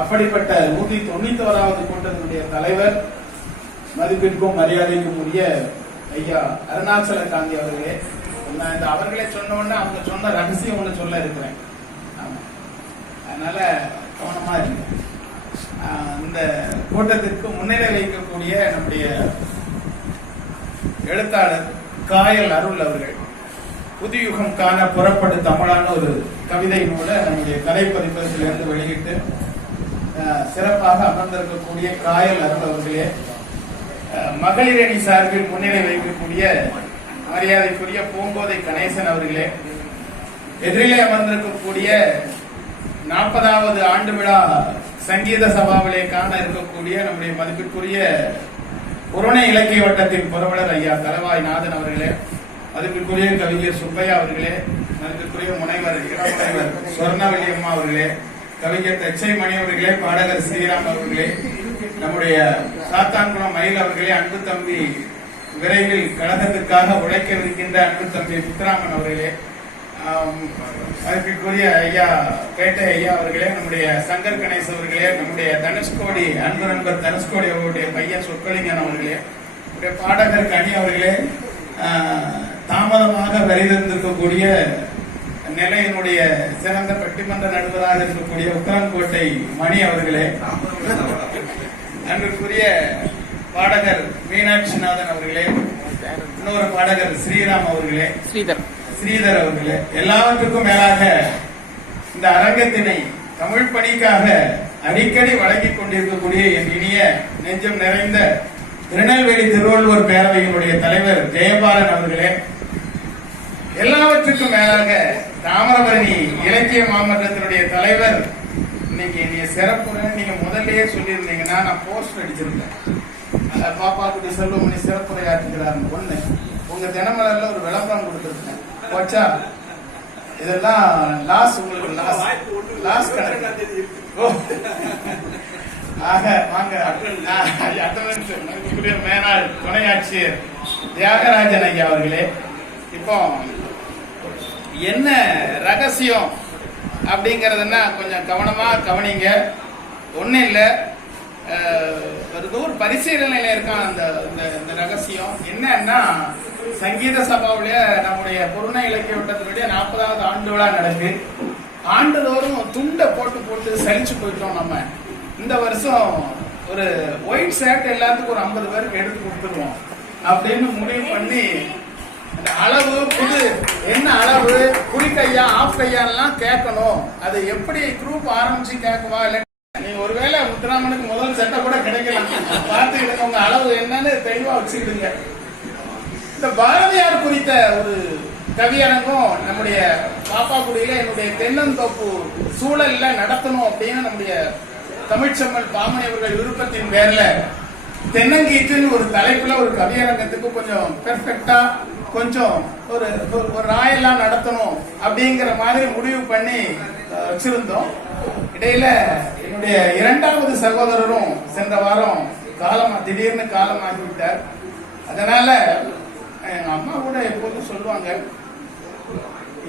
அப்படிப்பட்ட 191வது கூட்டத்தினுடைய தலைவர் மதிப்பிற்கும் மரியாதைக்கும் உரிய ஐயா அருணாச்சல காந்தி அவர்களே. நான் இந்த அவர்களே சொன்ன உடனே அவங்க சொன்ன ரகசியம் ஒண்ணு சொல்ல இருக்கிறேன். அதனால கவனமா இருக்கு. இந்த கூட்டத்திற்கு முன்னிலை வைக்கக்கூடிய நம்முடைய எழுத்தாளர் காயல் அருள் அவர்கள் புதுயுகம் காண புறப்படு தமிழான ஒரு கவிதை நூலை நம்முடைய கலை பதிப்பகத்திலிருந்து வெளியிட்டு சிறப்பாக அமர்ந்திருக்கக்கூடிய காயல் அருள் அவர்களே, மகளிர் அணி சார்பில் முன்னிலை வைக்கக்கூடிய மரியாதைக்குரிய பூங்கோதை கணேசன் அவர்களே, எதிரிலே அமர்ந்திருக்கக்கூடிய 40வது ஆண்டு விழா சங்கீத சபாவிலே காண இருக்கக்கூடிய நம்முடைய மதிப்பிற்குரிய புறணை இலக்கிய வட்டத்தின் புரவலர் ஐயா தலவாய் நாதன் அவர்களே, மதிப்பிற்குரிய கவிஞர் சுப்பையா அவர்களே, மதிப்பிற்குரிய முனைவர் இளமுனைவர் சொர்ணவல்லி அம்மா அவர்களே, கவிஞர் தச்சை மணி அவர்களே, பாடகர் ஸ்ரீராம் அவர்களே, நம்முடைய சாத்தான்குளம் மயில் அவர்களே, அன்பு தம்பி விரைவில் கழகத்திற்காக உழைக்கவிருக்கின்ற அன்பு தம்பி முத்துராமன் அவர்களே, அதற்குரிய ஐயா பேட்டை ஐயா அவர்களே, நம்முடைய சங்கர் கணேஷ் அவர்களே, நம்முடைய தனுஷ்கோடி அன்பு நண்பர் தனுஷ்கோடி அவர்களுடைய பையன் சொற்கலிங்கன் அவர்களே, நம்முடைய பாடகர் கனி அவர்களே, தாமதமாக வரிதந்திருக்கக்கூடிய நிலையினுடைய சிறந்த பட்டிமன்ற நடுவராக இருக்கக்கூடிய உக்கரன்கோட்டை மணி அவர்களே, அன்றுக்குரிய பாடகர் மீனாட்சிநாதன் அவர்களே, இன்னொரு பாடகர் ஸ்ரீராம் அவர்களே, ஸ்ரீதர் அவர்களே, எல்லாவற்றுக்கும் மேலாக இந்த அரங்கத்தினை தமிழ் பணிக்காக அடிக்கடி வழங்கிக் கொண்டிருக்கக்கூடிய என் இனிய நெஞ்சம் நிறைந்த திருநெல்வேலி திருவள்ளுவர் பேரவையினுடைய தலைவர் ஜெயபாலன் அவர்களே, எல்லாவற்றுக்கும் மேலாக தாமிரபரணி இலக்கிய மாமன்றத்தினுடைய தலைவர், இன்னைக்கு நீங்க சிறப்புரை நீங்க முதல்லயே சொல்லியிருந்தீங்கன்னா நான் போஸ்டர் அடிச்சிருந்தேன். பாப்பா குட்டி செல்வமணி சிறப்புரையாற்றுகிறார். ஒண்ணு உங்க தினமலர்ல ஒரு விளம்பரம் கொடுத்திருக்கேன். போச்சா? இதெல்லாம் லாஸ், உங்களுக்கு லாஸ் கணக்கு. ஆக வாங்க மேனாள் துணை ஆட்சியர் தியாகராஜன் ஐயா அவர்களே, இப்போ என்ன ரகசியம் அப்படிங்கறதுன்னா கொஞ்சம் கவனமா கவனிங்க. ஒன்னும் இல்ல, ஒரு பரிசீலனையில இருக்கான் அந்த ரகசியம். என்னன்னா, சங்கீத சபாவுடைய நம்முடைய புறணை இலக்கிய வட்டத்தினுடைய 40வது ஆண்டு விழா நடக்கு. ஆண்டுதோறும் துண்டை போட்டு சலிச்சு போயிட்டோம். நம்ம இந்த வருஷம் ஒரு ஒயிட் ஷர்ட் எல்லாத்துக்கும் ஒரு 50 பேருக்கு எடுத்து கொடுத்துருவோம் அப்படின்னு முடிவு பண்ணி, அந்த அளவு புது என்ன அளவு, குறிக்கையா ஆஃப் கையாலாம் கேட்கணும். அது எப்படி குரூப் ஆரம்பிச்சு கேட்கவா இல்ல நீங்க ஒருவேளை முத்துராமனுக்கு முதல் சட்டை கூட கிடைக்கலாம், பார்த்துக்கிட்டு உங்க அளவு என்னன்னு தெளிவா வச்சுக்கிடுங்க. இந்த பாரதியார் குறித்த ஒரு கவியரங்கம் நம்முடைய பாப்பாக்குடியில என்னுடைய தென்னந்தோப்பு சூழல்ல நடத்தணும் அப்படின்னு நம்முடைய தமிழ்ச்செம்மல் பாமணி அவர்கள் விருப்பத்தின் பேர்ல தென்னங்கீற்றுன்னு ஒரு தலைப்புல ஒரு கவியரங்கத்துக்கு கொஞ்சம் பெர்ஃபெக்டா கொஞ்சம் ஒரு ராயலா நடத்தணும் அப்படிங்கிற மாதிரி முடிவு பண்ணி வச்சிருந்தோம். இடையில என்னுடைய 2வது சகோதரரும் சென்ற வாரம் திடீர்னு காலமாகிவிட்டார். அதனால எங்க அம்மா கூட எப்போதும் சொல்லுவாங்க,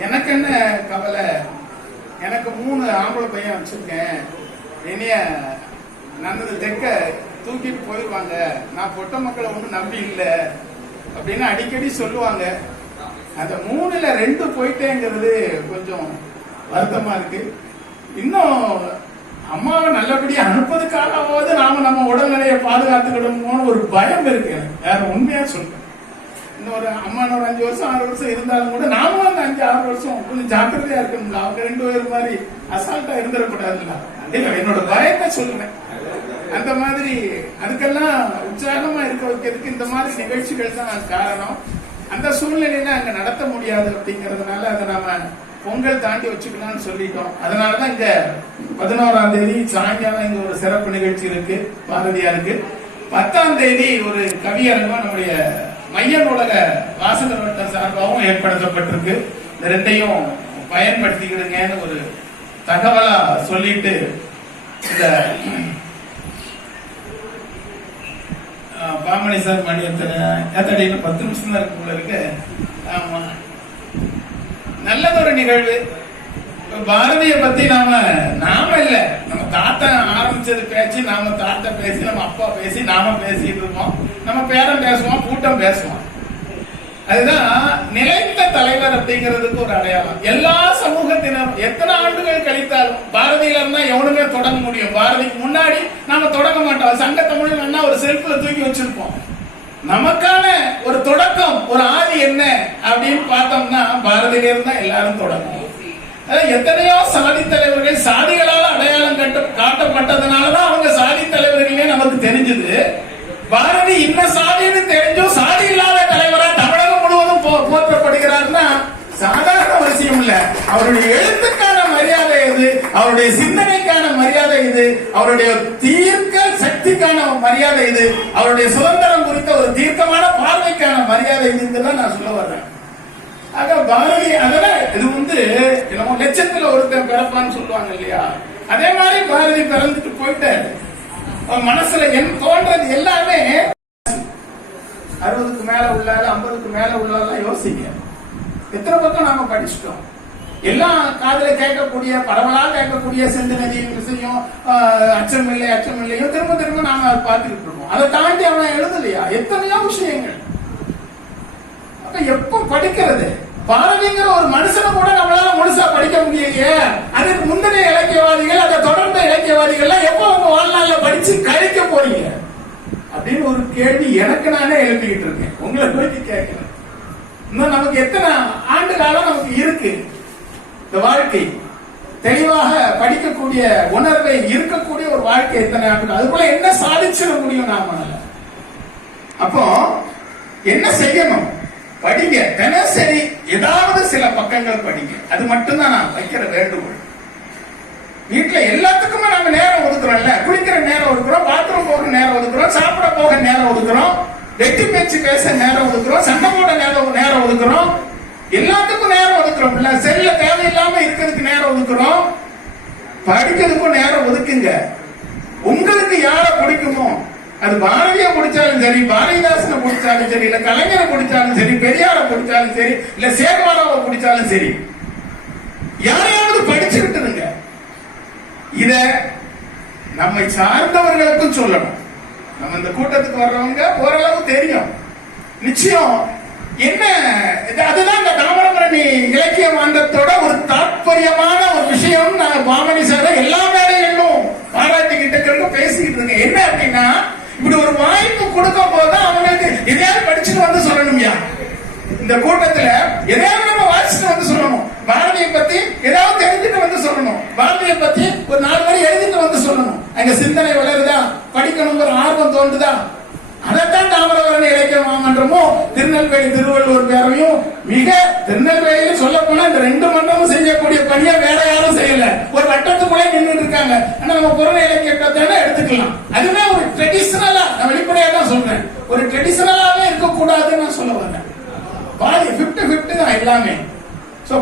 எனக்கு என்ன கவலை, எனக்கு 3 ஆம்பளை பையன் வச்சிருக்கேன், இனிய நல்லது தெக்க தூக்கிட்டு போயிடுவாங்க, நான் பொட்ட மக்களை ஒன்றும் நம்பி இல்லை அப்படின்னு அடிக்கடி சொல்லுவாங்க. அந்த 3ல் 2 போயிட்டேங்கிறது கொஞ்சம் வருத்தமா இருக்கு. இன்னும் அம்மாவை நல்லபடியா அனுப்பதுக்காகவாவது நாம நம்ம உடல்நிலையை பாதுகாத்துக்கிடணும்னு ஒரு பயம் இருக்கு. வேற உண்மையா சொல்றேன். இன்னொரு அம்மா ஒரு 5 வருஷம் 6 வருஷம் இருந்தாலும் கூட நாமும் அந்த 5-6 வருஷம் கொஞ்சம் ஜாக்கிரதையா இருக்கணும்ல. அவங்க 2 பேர் மாதிரி அசால்ட்டா இருந்துடக்கூடாதுல்ல. என்னோட பயத்தை சொல்லுவேன். அந்த மாதிரி அதுக்கெல்லாம் உற்சாகமா இருக்க வைக்கிறதுக்கு இந்த மாதிரி நிகழ்ச்சிகள் தான் காரணம். அந்த சூழ்நிலையில அங்க நடத்த முடியாது அப்படிங்கறதுனால அதை நாம பொங்கல் தாண்டி வச்சுக்கலாம்னு சொல்லிட்டோம். அதனாலதான் இங்க 11ஆம் தேதி சாயங்காலம் இங்க ஒரு சிறப்பு நிகழ்ச்சி இருக்கு பாரதியாருக்கு. 10ஆம் தேதி ஒரு கவியரங்கம் நம்முடைய மைய நூலக வாசகர் வட்ட சார்பாகவும் ஏற்படுத்தப்பட்டிருக்கு. இந்த 2ஐயும் பயன்படுத்திக்கிடுங்கன்னு ஒரு தகவலா சொல்லிட்டு இந்த பாமணி சார் மணி எத்தனை 10 நிமிஷம் தான் இருக்கு போல இருக்கு. ஆமா, நல்லதொரு நிகழ்வு. பாரதிய பத்தி நாம இல்ல நம்ம தாத்தா ஆரம்பிச்சது பேச்சு, நாம தாத்தா பேசி, நம்ம அப்பா பேசி, நாம பேசிட்டு இருக்கோம். நம்ம பேரன் பேசுவோம், கூட்டம் பேசுவோம். அதுதான் நிலைத்த தலைவர் அப்படிங்கிறதுக்கு ஒரு அடையாளம். எல்லா சமூகத்தினரும் எத்தனை ஆண்டுகள் கழித்தாலும் பாரதியில இருந்தா எவனுமே தொடங்க முடியும். பாரதிக்கு முன்னாடி நாம தொடங்க மாட்டோம். சங்க தமிழ் ஒரு செல்ஃப்ல தூக்கி வச்சிருப்போம். நமக்கான ஒரு தொடக்கம், ஒரு ஆதி என்ன அப்படின்னு பார்த்தோம்னா பாரதியில இருந்தா எல்லாரும் தொடங்கும். எத்தனையோ சாதி தலைவர்கள் சாதிகளால் அடையாளம் காட்டப்பட்டதுனாலதான் அவங்க சாதி தலைவர்களே நமக்கு தெரிஞ்சது. பாரதி இன்ன சாதின்னு தெரிஞ்சும் சாதி இல்லாத தலைவரா தமிழகம் முழுவதும் போற்றப்படுகிறார்னா சாதாரண விஷயம் இல்ல. அவருடைய எழுத்துக்கான மரியாதை இது, அவருடைய சிந்தனைக்கான மரியாதை இது, அவருடைய தீர்க்க சக்திக்கான மரியாதை இது, அவருடைய சுதந்திரம் குறித்த ஒரு தீர்க்கமான பார்வைக்கான மரியாதை இதுன்னு நான் சொல்ல வர்றேன். ஆக பாரதி அதெல்லாம் இது நம்ம லட்சத்துல ஒருத்தன் பிறப்பான்னு சொல்லுவாங்க இல்லையா, அதே மாதிரி பாரதி பிறந்துட்டு போயிட்டாரு. மனசுல தோன்றது எல்லாமே 60க்கு மேல உள்ளாரு, 50க்கு மேல உள்ளாரெல்லாம் யோசிங்க. எத்தனை பக்கம் நாம படிச்சுட்டோம். எல்லாம் காதல கேட்கக்கூடிய, பரவலா கேட்கக்கூடிய சிந்தனையின் விஷயம், அச்சமில்லையும் திரும்ப திரும்ப நாம பார்த்துக்கிட்டு இருக்கோம். அதை தாண்டி அவன் எழுதலையா எத்தனையோ விஷயங்கள். எப்ப படிக்கிறது? பாரதிங்கிற ஒரு மனுஷனை கூட நம்மளால முழுசா படிக்க முடியலையே. அதுக்கு முந்தைய இலக்கியவாதிகள், அதை தொடர்ந்த இலக்கியவாதிகள் எப்ப உங்க வாழ்நாள்ல படிச்சு கழிக்க போறீங்க அப்படின்னு ஒரு கேள்வி எனக்கு நானே எழுப்பிக்கிட்டு இருக்கேன். உங்களை நோக்கி கேட்கிறேன். இன்னும் நமக்கு எத்தனை ஆண்டு காலம் நமக்கு இருக்கு இந்த வாழ்க்கை தெளிவாக படிக்கக்கூடிய உணர்வை இருக்கக்கூடிய ஒரு வாழ்க்கை எத்தனை ஆண்டு, அதுக்குள்ள என்ன சாதிச்சிட முடியும் நாம? அப்போ என்ன செய்யணும்? படிங்க, தினசரி ஏதாவது சில பக்கங்கள் படிங்க. அது மட்டும்தான் நான் வைக்கிற வேண்டுகோள். வீட்டுல எல்லாத்துக்குமே நம்ம நேரம் ஒதுக்குறோம்ல. குளிக்கிற நேரம் ஒதுக்குறோம், பாத்ரூம் போக நேரம் ஒதுக்குறோம், சாப்பிட போக நேரம் ஒதுக்குறோம், வெட்டி பேச்சு பேச நேரம் ஒதுக்குறோம், சண்டை போட நேரம் ஒதுக்குறோம், எல்லாத்துக்கும் நேரம் ஒதுக்குறோம். இல்ல செல்ல தேவையில்லாம இருக்கிறதுக்கு நேரம் ஒதுக்குறோம். படிக்கிறதுக்கும் நேரம் ஒதுக்குங்க. உங்களுக்கு யார பிடிக்குமோ, அது பாரதிய பிடிச்சாலும் சரி, பாரதிதாசனை பிடிச்சாலும் சரி, இல்ல கலைஞரை பிடிச்சாலும் சரி, பெரியார பிடிச்சாலும் சரி, இல்ல சேகவாராவை பிடிச்சாலும் சரி, யாரையாவது படிச்சுக்கிட்டுருங்க. இத நம்மை சார்ந்தவர்களுக்கும் சொல்லணும். நம்ம இந்த கூட்டத்துக்கு வர்றவங்க ஓரளவு தெரியும் நிச்சயம் என்ன. அதுதான் இந்த தாமிரபரணி இலக்கிய மாண்டத்தோட ஒரு தாற்பயமான ஒரு விஷயம். நான் பாமணி சார எல்லா வேலைகளிலும் பாராட்டிக்கிட்டு பேசிக்கிட்டு இருக்கேன். என்ன அப்படின்னா, இப்படி ஒரு வாய்ப்பு கொடுக்கும் போது அவங்களுக்கு எதையாவது படிச்சுட்டு வந்து சொல்லணும்யா. இந்த கூட்டத்துல எதையாவது நம்ம வாசிச்சுட்டு வந்து சொல்லணும். பாரதியை பத்தி ஏதாவது தெரிஞ்சுட்டு வந்து சொல்லணும். பாரதியை பத்தி ஒரு 4 வரி எழுதிட்டு வந்து சொல்லணும். அங்க சிந்தனை வளருதா, படிக்கணுங்கிற ஆர்வம் தோன்றுதா? அதைத்தான் தாமிரபரணி இலக்கிய மாமன்றமும் திருநெல்வேலி திருவள்ளுவர் பேரவையும் மிக திருநெல்வேலியில் சொல்ல போனா இந்த 2 மன்றமும் செய்யக்கூடிய பணியை வேற யாரும் செய்யல. ஒரு வட்டத்துக்குள்ளே நின்று இருக்காங்க. ஆனா நம்ம புறண இலக்கியத்தை எடுத்துக்கலாம். அதுவே ஒரு ட்ரெடிஷனலா, நான் வெளிப்படையா தான் சொல்றேன், ஒரு ட்ரெடிஷனலாவே இருக்கக்கூடாதுன்னு நான் சொல்ல வரேன். பாதி 50-50 தான் எல்லாமே.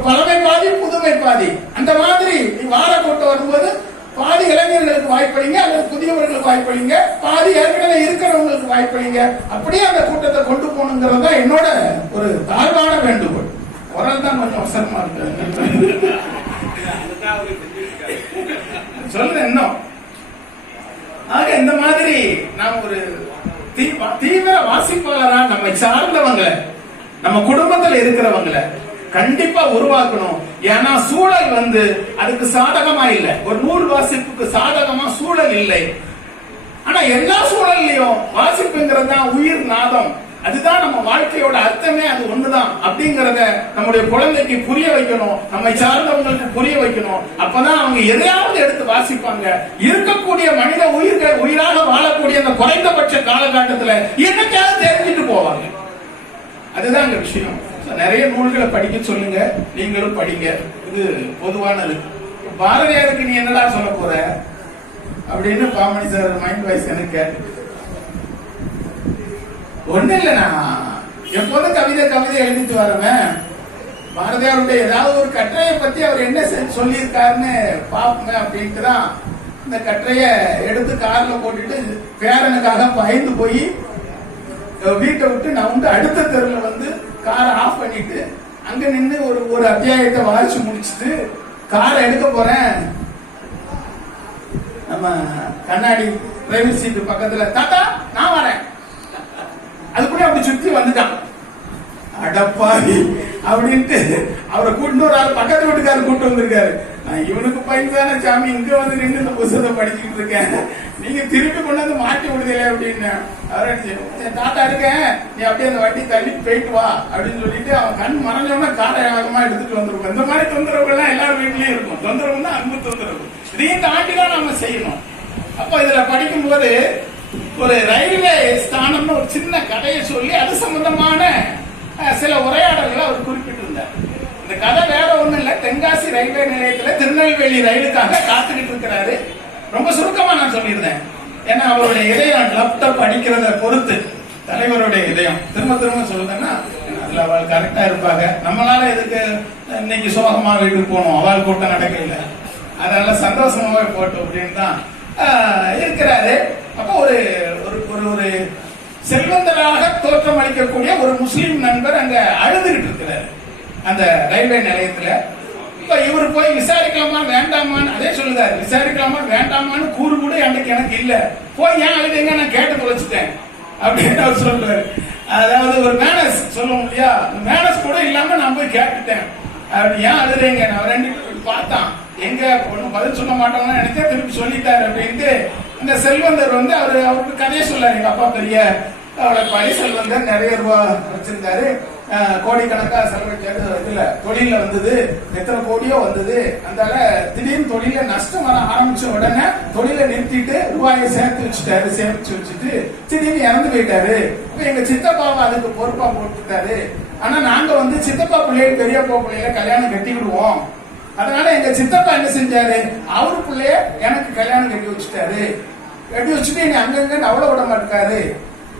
பழமை பாதி புதுமை பாதி. அந்த மாதிரி வார கூட்டம் வரும்போது பாதி இளைஞர்களுக்கு வாய்ப்பளிங்க, அல்லது புதியவர்களுக்கு வாய்ப்பளிங்க, பாதி ஏற்கனவே இருக்கிறவங்களுக்கு வாய்ப்பளிங்க. அப்படியே அந்த கூட்டத்தை கொண்டு போகணுங்கிறது தான் என்னோட ஒரு தாழ்வான வேண்டுகோள். குரல் தான் கொஞ்சம் அவசரமா இருக்கு சொல்றேன் இன்னும். ஆக இந்த மாதிரி நாம் ஒரு தீவிர வாசிப்பாளரா நம்மை சார்ந்தவங்க, நம்ம குடும்பத்தில் இருக்கிறவங்களை கண்டிப்பா உருவாக்கணும். ஏன்னா சூழல் அதுக்கு சாதகமா இல்லை. ஒரு நூல் வாசிப்புக்கு சாதகமா சூழல் இல்லை. ஆனா எல்லா சூழல்லையும் வாசிப்புங்கிறது தான் உயிர் நாதம். அதுதான் நம்ம வாழ்க்கையோட அர்த்தமே, அது ஒண்ணுதான் அப்படிங்கறத நம்முடைய குழந்தைக்கு புரிய வைக்கணும், நம்மை சார்ந்தவங்களுக்கு புரிய வைக்கணும். அப்பதான் அவங்க எதையாவது எடுத்து வாசிப்பாங்க. இருக்கக்கூடிய மனித உயிராக வாழக்கூடிய அந்த குறைந்தபட்ச காலகட்டத்துல என்னைக்காவது தெரிஞ்சுட்டு போவாங்க. அதுதான் அங்க விஷயம். நிறைய நூல்களை படிக்க சொல்லுங்க, நீங்களும் படிங்க. இது பொதுவானது. பாரதியாருக்கு நீ என்னடா சொல்ல போற அப்படின்னு பாமணி சார் மைண்ட் வாய்ஸ் எனக்கு ஒண்ணு இல்ல. நான் எப்போதும் கவிதை எழுதிட்டு வரவேன். பாரதியாருடைய ஏதாவது ஒரு கட்டுரையை பத்தி அவர் என்ன சொல்லியிருக்காருன்னு பாப்போங்க அப்படின்ட்டு தான் இந்த கட்டுரைய எடுத்து கார்ல போட்டுட்டு பேரனுக்காக பயந்து போய் வீட்டை விட்டு நான் அடுத்த தெருவில் காரை ஆஃப் பண்ணிட்டு அங்க நின்று ஒரு அத்தியாயத்தை வாசிச்சு முடிச்சுட்டு காரை எடுக்க போறேன், நம்ம கண்ணாடி டிரைவர் சீட்டு பக்கத்துல, தாத்தா நான் வரேன், அதுக்குள்ளே அப்படி சுத்தி வந்துட்டான். அடப்பாவி அப்படின்ட்டு அவரை கூட்டு ஒரு ஆள் பக்கத்து வீட்டுக்காரர் கூட்டு வந்திருக்காரு. நான் இவனுக்கு பயன்தானே சாமி இங்க வந்து நின்று இந்த புத்தகத்தை படிச்சுட்டு இருக்கேன், நீங்க திருப்பி கொண்டு வந்து மாட்டி விடுதலை அப்படின்னு. தாத்தா இருக்கேன், நீ அப்படியே அந்த வண்டி தள்ளி போயிட்டு வா அப்படின்னு சொல்லிட்டு அவன் கண் மறைஞ்சவன காரை வேகமா எடுத்துட்டு வந்துருக்கும். இந்த மாதிரி தொந்தரவுகள் எல்லாம் எல்லாரும் வீட்லயும் இருக்கும். தொந்தரவுன்னா அன்பு தொந்தரவு, இதையும் தாண்டிதான் நாம செய்யணும். அப்ப இதுல படிக்கும் போது ஒரு ரயில்வே ஸ்தானம்னு ஒரு சின்ன கதையை சொல்லி அது சம்பந்தமான சில உரையாடல்களை அவர் குறிப்பிட்டிருந்தார். இந்த கதை வேற ஒண்ணும் இல்ல, தென்காசி ரயில்வே நிலையத்துல திருநெல்வேலி ரயிலுக்காக காத்துக்கிட்டு இருக்கிறாரு. ரொம்ப சுருக்கமா நான் சொல்லியிருந்தேன், ஏன்னா அவருடைய இதயம் லேப்டாப் அடிக்கிறத பொறுத்து தலைவருடைய இதயம் திரும்ப திரும்ப சொல்லுதுன்னா அதுல அவள் கரெக்டா இருப்பாங்க. நம்மளால எதுக்கு இன்னைக்கு சோகமா வீட்டுக்கு போகணும், அவள் கூட்டம் நடக்கல, அதனால சந்தோஷமாவே போட்டோம் அப்படின்னு தான் இருக்கிறாரு. அப்போ ஒரு ஒரு செல்வந்தராக தோற்றம் அளிக்கக்கூடிய ஒரு முஸ்லீம் நண்பர் அங்க அழுதுகிட்டு இருக்கிறாரு அந்த ரயில்வே நிலையத்துல. இப்ப இவர் போய் விசாரிக்கலாமா வேண்டாமான்னு அதே சொல்லுதாரு, விசாரிக்கலாமா வேண்டாமான்னு கூறு கூட அன்னைக்கு எனக்கு இல்ல, போய் ஏன் அழுதுங்க நான் கேட்டு தொலைச்சிட்டேன் அப்படின்னு அவர் சொல்றாரு. அதாவது ஒரு மேனஸ் சொல்லுவோம் இல்லையா, மேனஸ் கூட இல்லாம நான் போய் கேட்டுட்டேன், அப்படி ஏன் அழுதுறீங்க, நான் ரெண்டு பார்த்தான் எங்க ஒன்னும் பதில் சொல்ல மாட்டோம்னு நினைச்சா திருப்பி சொல்லிட்டாரு அப்படின்ட்டு இந்த செல்வந்தர் வந்து அவருக்கு கதையை சொல்லாரு. எங்க அப்பா பெரிய அவளை பழி செல்வந்தர், நிறைய ரூபாய் வச்சிருந்தாரு, கோடிக்கணக்கா செலவழிச்சாரு, இதுல தொழில வந்தது எத்தனை கோடியோ வந்தது, அதனால திடீர்னு தொழில நஷ்டம் வர ஆரம்பிச்ச உடனே தொழிலை நிறுத்திட்டு ரூபாயை சேமிச்சு வச்சுட்டு திடீர்னு இறந்து போயிட்டாரு. இப்ப எங்க சித்தப்பாவை அதுக்கு பொறுப்பா போட்டுட்டாரு. ஆனா நாங்க வந்து சித்தப்பா பிள்ளைய பெரியப்பா பிள்ளையில கல்யாணம் கட்டி விடுவோம், அதனால எங்க சித்தப்பா என்ன செஞ்சாரு, அவரு பிள்ளைய எனக்கு கல்யாணம் கட்டி வச்சுட்டாரு, கட்டி வச்சுட்டு நீ அங்கங்க அவ்வளவு விட மாட்டாரு.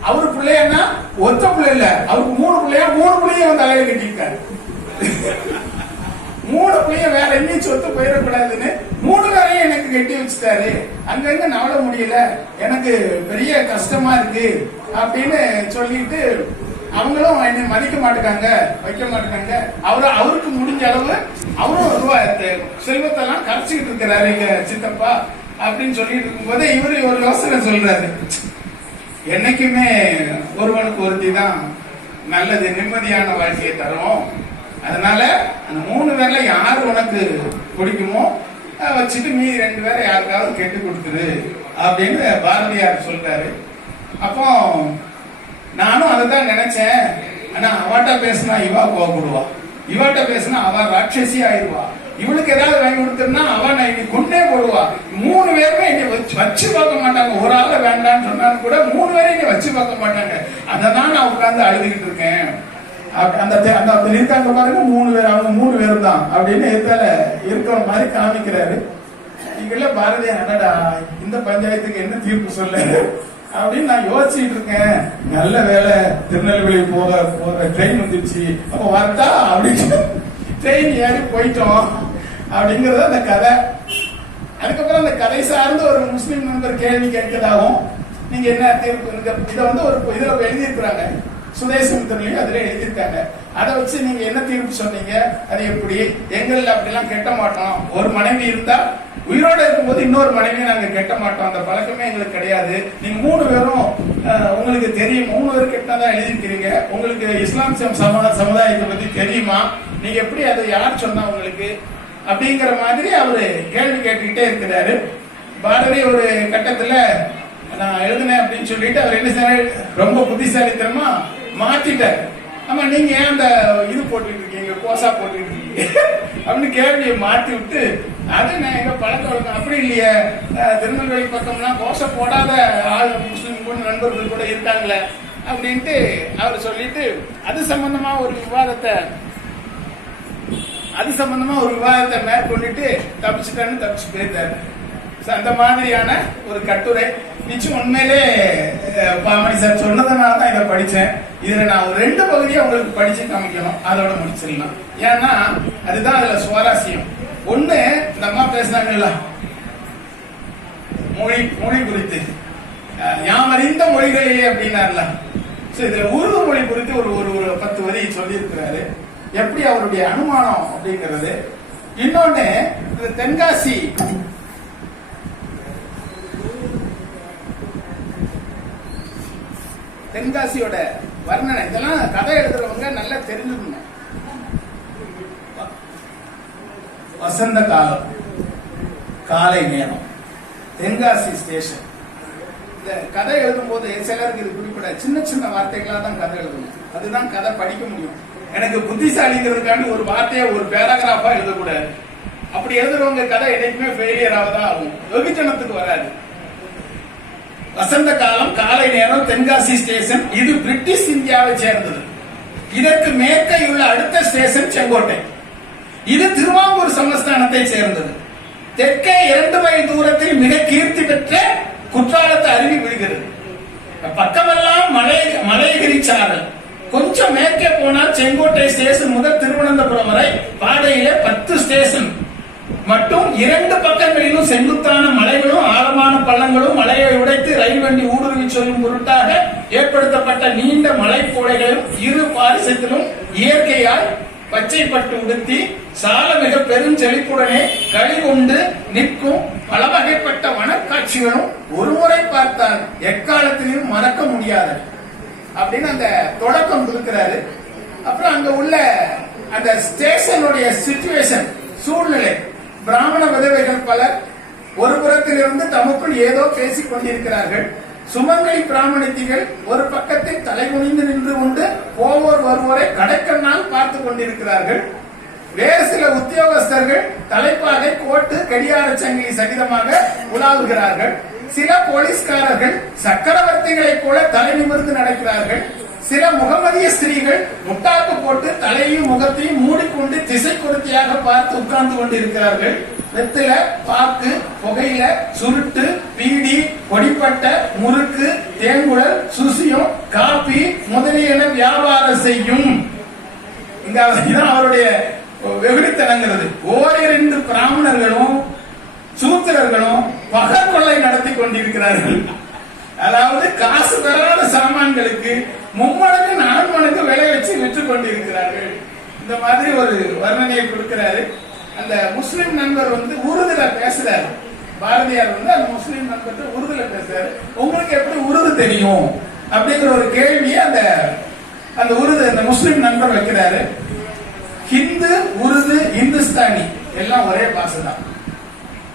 அவரு பிள்ளையன்னா ஒத்த பிள்ளை இல்ல, அவருக்கு 3 பிள்ளையா, 3 பிள்ளைய தலையில கட்டிருக்காரு. 3 பிள்ளைய வேற எங்கேயும் சொத்து போயிடக்கூடாதுன்னு 3 பேரையும் எனக்கு கட்டி வச்சுட்டாரு, அங்கங்க நவள முடியல, எனக்கு பெரிய கஷ்டமா இருக்கு அப்படின்னு சொல்லிட்டு அவங்களும் என்னை மதிக்க மாட்டாங்க, வைக்க மாட்டாங்க. அவருக்கு முடிஞ்ச அளவு அவரும் செல்வத்தெல்லாம் கரைச்சிக்கிட்டு இருக்கிறாரு எங்க சித்தப்பா அப்படின்னு சொல்லிட்டு இருக்கும் போது இவரு ஒரு யோசனை சொல்றாரு, என்னைக்குமே ஒருவனுக்கு ஒருத்தி தான் நல்லது, நிம்மதியான வாழ்க்கையை தரும், அதனால அந்த 3 பேர்ல யாரு உனக்கு பிடிக்குமோ வச்சுட்டு மீதி 2 பேரை யாருக்காவது கெட்டு கொடுத்துரு அப்படின்னு பாரதியார் சொல்றாரு. அப்போ நானும் அதைதான் நினைச்சேன், ஆனா அவாட்ட பேசினா இவா கோபப்படுவா, இவாட்ட பேசினா அவ ராட்சசி ஆயிடுவா, இவளுக்கு ஏதாவது வாங்கி கொடுத்துருன்னா அவன் கொண்டே போடுவா. 3 பேருமே என்னை வச்சு பார்க்க மாட்டாங்க, ஒரு ஆளை வேண்டான்னு சொன்னாலும் கூட 3 பேரும் என்னை வச்சு பார்க்க மாட்டாங்க. அதான் நான் உட்கார்ந்து அழுதுகிட்டு இருக்கேன். அந்த இருக்காங்க பாருங்க 3 பேர், அவங்க 3 பேரும் தான் அப்படின்னு இருக்கிற மாதிரி காமிக்கிறாரு. இங்கெல்ல பாரதியார் அடடா இந்த பஞ்சாயத்துக்கு என்ன தீர்ப்பு சொல்ல அப்படின்னு நான் யோசிச்சுட்டு இருக்கேன். நல்ல வேலை திருநெல்வேலி போற ட்ரெயின் வந்துருச்சு, அப்ப வரட்டா அப்படின்னு ட்ரெயின் ஏறி போயிட்டோம் அப்படிங்கறது அந்த கதை. அதுக்கப்புறம் அந்த கதை சார்ந்து ஒரு முஸ்லீம் நண்பர் கேள்வி கேட்கதாகவும், நீங்க என்ன தீர்ப்பு, இதை வந்து ஒரு இதுல எழுதியிருக்கிறாங்க, சுதேசமித்திரலையும் அதுல எழுதியிருக்காங்க, அதை வச்சு நீங்க என்ன தீர்ப்பு சொன்னீங்க, அது எப்படி, எங்கள் அப்படிலாம் கெட்ட மாட்டோம், ஒரு மனைவி இருந்தா உயிரோட இருக்கும்போது இன்னொரு மனைவியை நாங்க கெட்ட மாட்டோம், அந்த பழக்கமே எங்களுக்கு கிடையாது, நீங்க 3 பேரும் உங்களுக்கு தெரியும், 3 பேர் கெட்டதான் எழுதிருக்கிறீங்க, உங்களுக்கு இஸ்லாம் சமுதாயத்தை பத்தி தெரியுமா, நீங்க எப்படி அதை யார் சொன்னா உங்களுக்கு அப்படிங்கிற மாதிரி அவரு கேள்வி கேட்டுக்கிட்டே இருக்கிறாரு. பாரதி ஒரு கட்டத்துல நான் எழுதினேன் அப்படின்னு சொல்லிட்டு அவர் என்ன செய்ய ரொம்ப புத்திசாலித்தனமா மாத்திட்டாரு. ஆமா நீங்க ஏன் அந்த இது போட்டுட்டு இருக்கீங்க, கோசா போட்டுட்டு இருக்கீங்க அப்படின்னு கேள்வியை மாத்தி விட்டு, அது நான் எங்க பழக்க வழக்கம் அப்படி இல்லையே, திருநெல்வேலி பக்கம்லாம் கோசை போடாத ஆள் முஸ்லிம் கூட நண்பர்கள் கூட இருக்காங்களே அப்படின்ட்டு அவர் சொல்லிட்டு அது சம்பந்தமா ஒரு விவாதத்தை மேற்கொண்டுட்டு தப்பிச்சு போயிருந்தாரு. அந்த மாதிரியான ஒரு கட்டுரை நிச்சயம் உண்மையிலே பாமணி சார் சொன்னதுனால தான் இதை படிச்சேன். இதுல நான் ஒரு 2 பகுதியை உங்களுக்கு படிச்சு காமிக்கணும், அதோட முடிச்சிடலாம். ஏன்னா அதுதான் அதுல சுவாரஸ்யம். ஒண்ணு, இந்த அம்மா பேசினாங்கல்ல மொழி குறித்து, யாம் அறிந்த மொழிகளிலே அப்படின்னார்ல, இதுல உருது மொழி குறித்து ஒரு 10 வரி சொல்லி இருக்கிறாரு. எப்படி அவருடைய அனுமானம் அப்படிங்கிறது, இன்னொன்னு தென்காசி தென்காசியோட வர்ணனை இதெல்லாம் கதை எழுதுறவங்க நல்லா தெரிஞ்சுக்கணும். வசந்த காலம், காலை நேரம், தென்காசி ஸ்டேஷன். இந்த கதை எழுதும் போது சிலருக்கு இது குறிப்பிட சின்ன சின்ன வார்த்தைகளா தான் கதை எழுதணும். அதுதான் கதை படிக்க முடியும். எனக்கு புத்திசாலிங்கிறதுக்காண்டி ஒரு வார்த்தையை ஒரு பேராகிராஃபா எழுதக்கூடாது. அப்படி எழுதுறவங்க கதை என்னைக்குமே ஃபெயிலியர் ஆவதா ஆகும், வெகுஜனத்துக்கு வராது. வசந்த காலம், காலை நேரம், தென்காசி ஸ்டேஷன். இது பிரிட்டிஷ் இந்தியாவை சேர்ந்தது. இதற்கு மேற்கே உள்ள அடுத்த ஸ்டேஷன் செங்கோட்டை. இது திருவாங்கூர் சமஸ்தானத்தை சேர்ந்தது. தெற்கே 2 மைல் தூரத்தில் மிக கீர்த்தி பெற்ற குற்றாலத்து அருவி விழுகிறது. பக்கமெல்லாம் மலையகிரி சாரல். கொஞ்சம் மேற்கே போனால் செங்கோட்டை ஸ்டேஷன் முதல் திருவனந்தபுரம் வரை பாதையில 10 ஸ்டேஷன் மட்டும் 2 பக்கங்களிலும் செங்குத்தான மலைகளும் ஆழமான பள்ளங்களும் மலையை உடைத்து ரயில் வண்டி ஊடுருவி சொல்லும் பொருட்டாக ஏற்படுத்தப்பட்ட நீண்ட மலைப்போடைகளும் இரு பாரிசத்திலும் இயற்கையால் பச்சைப்பட்டு உடுத்தி சால மிக பெரும் செழிப்புடனே களி கொண்டு நிற்கும் பல வகைப்பட்ட வனக்காட்சிகளும் ஒருமுறை பார்த்தால் எக்காலத்திலும் மறக்க முடியாது அப்படின்னு அந்த தொடக்கம் கொடுக்கிறாரு. அப்புறம் அங்க உள்ள அந்த ஸ்டேஷனுடைய சிச்சுவேஷன், சூழ்நிலை. பிராமண விதவைகள் பலர் ஒரு புறத்திலிருந்து தமக்குள் ஏதோ பேசிக் கொண்டிருக்கிறார்கள். சுமங்கலி பிராமணித்திகள் ஒரு பக்கத்தில் தலைகுனிந்து நின்று கொண்டு போவோர் வருவோரை கடைக்கண்ணால் பார்த்து கொண்டிருக்கிறார்கள். வேறு சில உத்தியோகஸ்தர்கள் தலைப்பாகை, கோட்டு, கடியார சங்கிலி சகிதமாக உலாவுகிறார்கள். சில போலீஸ்காரர்கள் சக்கரவர்த்திகளைப் போல தலை நிமிர்ந்து நடக்கிறார்கள். சில முகமதிய ஸ்திரீகள் முட்டாக்கு போட்டு தலையையும் முகத்தையும் மூடிக்கொண்டு திசை கொடுத்தியாக பார்த்து உட்கார்ந்து கொண்டிருக்கிறார்கள். வெத்தில, பாக்கு, புகையில, சுருட்டு, பீடி, பொடிப்பட்ட, முறுக்கு, தேங்குழல், சுசியம், காப்பி முதலியன வியாபாரம் செய்யும். இங்க அவருடைய வெகுளித்தனங்கிறது. ஓரிரண்டு பிராமணர்களும் சூத்திரர்களும் பகல் கொள்ளை நடத்தி கொண்டிருக்கிறார்கள். அதாவது காசு பெறாத சாமான்களுக்கு 3 மடங்கு 4 மடங்கு விலை வச்சு விற்று கொண்டிருக்கிறார்கள். இந்த மாதிரி ஒரு வர்ணனையை கொடுக்கிறாரு. அந்த முஸ்லிம் நண்பர் உருதுல பேசுறாரு. பாரதியார் அந்த முஸ்லிம் நண்பர் உருதுல பேசுறாரு. உங்களுக்கு எப்படி உருது தெரியும் அப்படிங்கிற ஒரு கேள்வியை அந்த உருது அந்த முஸ்லிம் நண்பர் வைக்கிறாரு. ஹிந்து, உருது, இந்துஸ்தானி எல்லாம் ஒரே பாஷை தான்.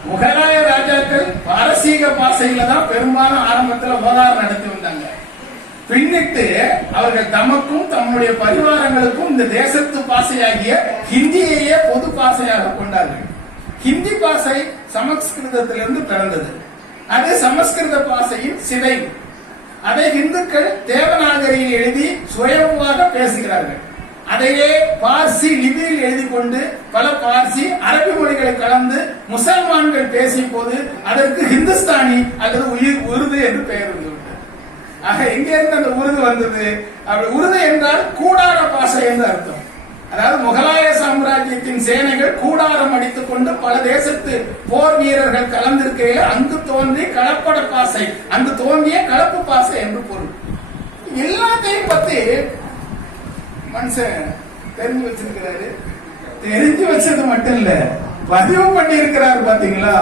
முகலாய ராஜாக்கள் பாரசீக பாஷையில தான் பெரும்பாலும் ஆரம்பத்தில் விவகாரம் நடத்தி வந்தாங்க. பின்னிட்டு அவர்கள் தமக்கும் தம்முடைய பரிவாரங்களுக்கும் இந்த தேசத்து பாஷையாகிய ஹிந்தியையே பொது பாஷையாக கொண்டார்கள். ஹிந்தி பாஷை சமஸ்கிருதத்திலிருந்து பிறந்தது. அது சமஸ்கிருத பாஷையின் சிதை. அதை இந்துக்கள் தேவநாகரியில் எழுதி சுயம்புவாக பேசுகிறார்கள். அதையே பார்சி லிபியில் எழுதி கொண்டு பல பார்சி அரபி மொழிகளை கலந்து முசல்மான்கள் பேசிய போது அதற்கு ஹிந்துஸ்தானி அல்லது உருது என்று பெயர் வந்துவிட்டது. ஆக எங்க இருந்து அந்த உருது வந்தது? அப்படி உருது என்றால் கூடார பாஷை என்று அர்த்தம். அதாவது முகலாய சாம்ராஜ்யத்தின் சேனைகள் கூடாரம் அடித்துக் கொண்டு பல தேசத்து போர் வீரர்கள் கலந்திருக்கையில் அங்கு தோன்றி கலப்பட பாசை, அங்கு தோன்றிய கலப்பு பாசை என்று பொருள். எல்லாத்தையும் பத்தி மனுஷன் தெரிஞ்சு வச்சிருக்கிறாரு. தெரிஞ்சு வச்சது மட்டும் இல்ல, பதிவு பண்ணி இருக்கிறாரு. பாத்தீங்களா,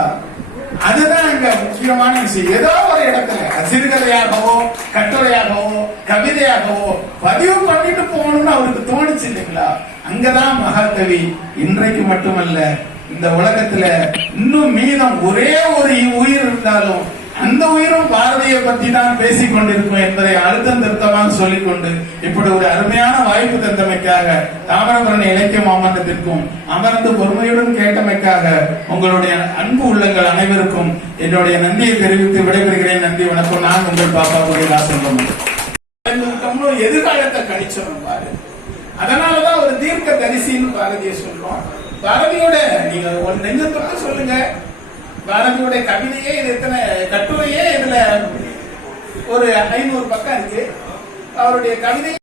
அதுதான் இங்க முக்கியமான விஷயம். ஏதோ ஒரு இடத்துல சிறுகதையாகவோ கட்டுரையாகவோ கவிதையாகவோ பதிவு பண்ணிட்டு போகணும்னு அவருக்கு தோணுச்சு இல்லைங்களா? அங்கதான் மகாகவி இன்றைக்கு மட்டுமல்ல, இந்த உலகத்துல இன்னும் மீதம் ஒரே ஒரு உயிர் இருந்தாலும் அந்த உயிரும் பாரதியை பற்றி தான் பேசிக் கொண்டிருக்கும் என்பதை அழுத்தம் திருத்தமாக சொல்லிக்கொண்டு இப்படி ஒரு அருமையான வாய்ப்பு தந்தமைக்காக தாமிரபரணி இலக்கிய மாமன்றத்திற்கும் அமர்ந்து பொறுமையுடன் கேட்டமைக்காக உங்களுடைய அன்பு உள்ளங்கள் அனைவருக்கும் என்னுடைய நன்றியை தெரிவித்து விடைபெறுகிறேன். நன்றி, வணக்கம். நான் உங்கள் பாப்பா குடிதாசன். எதிர்காலத்தை கணிச்சோம் பாரு. அதனாலதான் ஒரு தீர்க்க தரிசின்னு பாரதியை சொல்றோம். பாரதியோட நீங்க ஒரு நெஞ்சத்தோட சொல்லுங்க. பாரதியுடைய கவிதையே இது எத்தனை கட்டுரையே இதுல ஒரு 500 பக்கம் இருக்கு. அவருடைய கவிதை